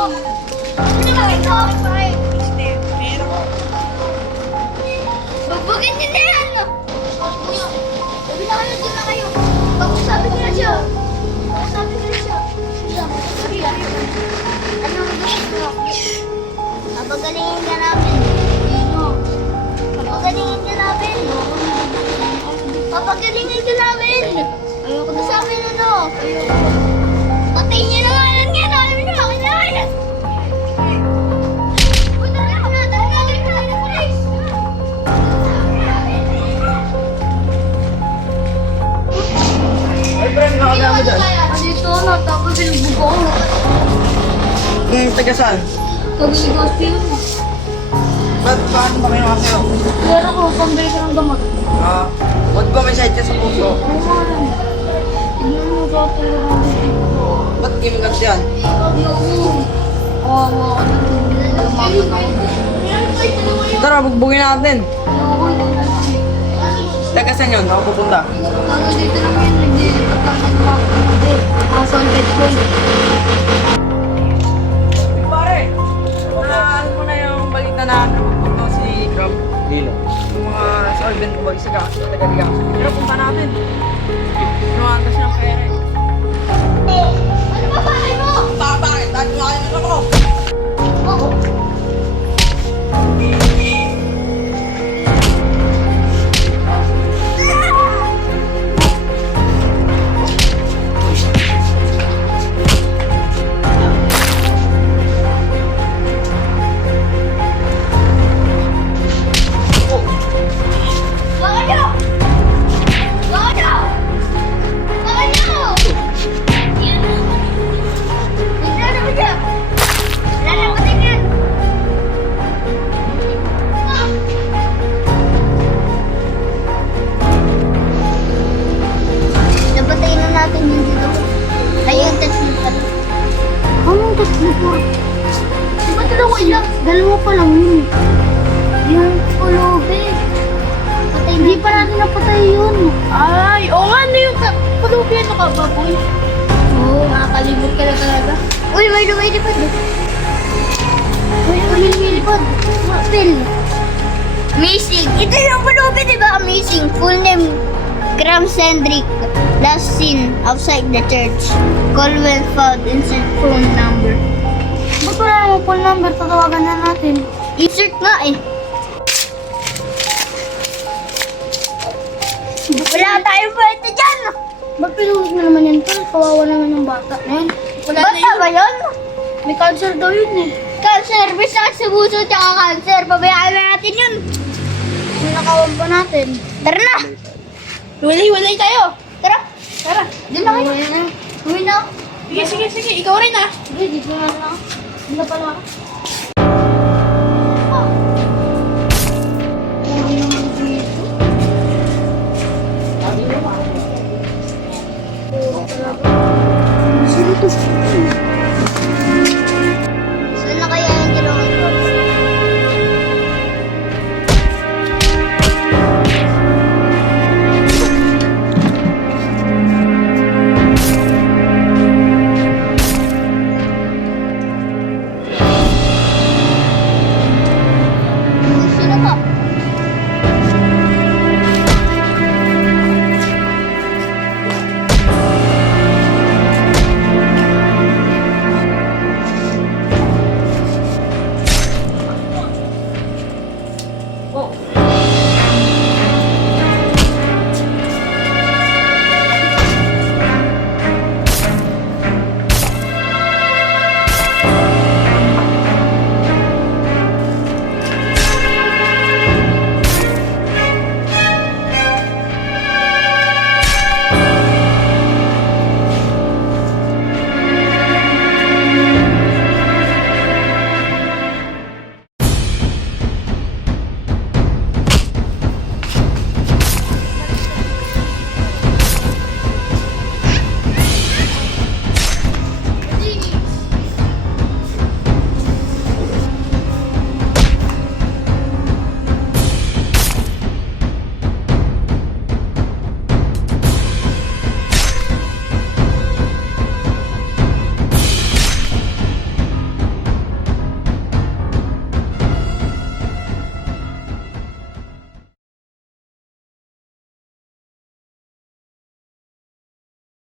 Ano ba ito? Bugbugin niyo na yan, no? Sabi na kayo, doon na kayo. Sabi ko na siya. Sabi ko na siya. Sabi na Ano ang gusto mo? Papagalingin ka namin. Sino? Papagalingin ka namin. Papagalingin ka namin. Ayoko na sa amin, ano? Patayin nakakala mo dyan. Dito na, tapos ko. Hmm, taga saan? Gospel. Ba't paano ba kayo kayo? Pero ko, pambili ka ng gamot. Ah, huwag ko may sakit sa puso. Tignan mo sa ito. Ba't gimagat yan? Ka. Lumaman ako. Tara, bugbugin natin. Taga saan yun? Ako pupunta. Ano dito lang yun, nagdilipatan pa. Asal bed ko. Pare, naaano mo na yung balita na napupunto si Crab? Dino. Yung mga solvent ko sa gas, sa taga-ligas. Pero punta natin. Kinuhaan kasi ng pera eh. Ayun, tatlo pala. Anong tatlo po? Di ba dalawa lang? Dalawa pa lang yun. Yung pulubi. Patay na. Hindi pa natin napatay yun. Ay, oo nga, ano yung pulubi, ano ka, baboy? Oo, makakalimot ka na talaga. Uy, may lumilipad. Uy, may lumilipad. Phil. Missing. Ito yung pulubi, di ba? Missing. Full name, Cram Sendrick. Last seen outside the church. Call when found. Insert phone number. Ba't wala mo full number? Tatawagan na natin. Insert nga eh. Wala tayong pwede dyan. Ba't pinuhos mo naman yan, tol? Kawawa naman yung bata na yun. Wala na Basta yun. ba yun? May cancer daw yun eh. Cancer, bisa sa puso tsaka cancer. Pabayaan na natin yun. Ninakawan pa natin. Tara na! Walay-walay tayo. Tara! Tara! Doon na kayo. Uwi na. Sige, sige, sige. Ikaw rin ah. Sige, dito na lang. Hindi na pala ako.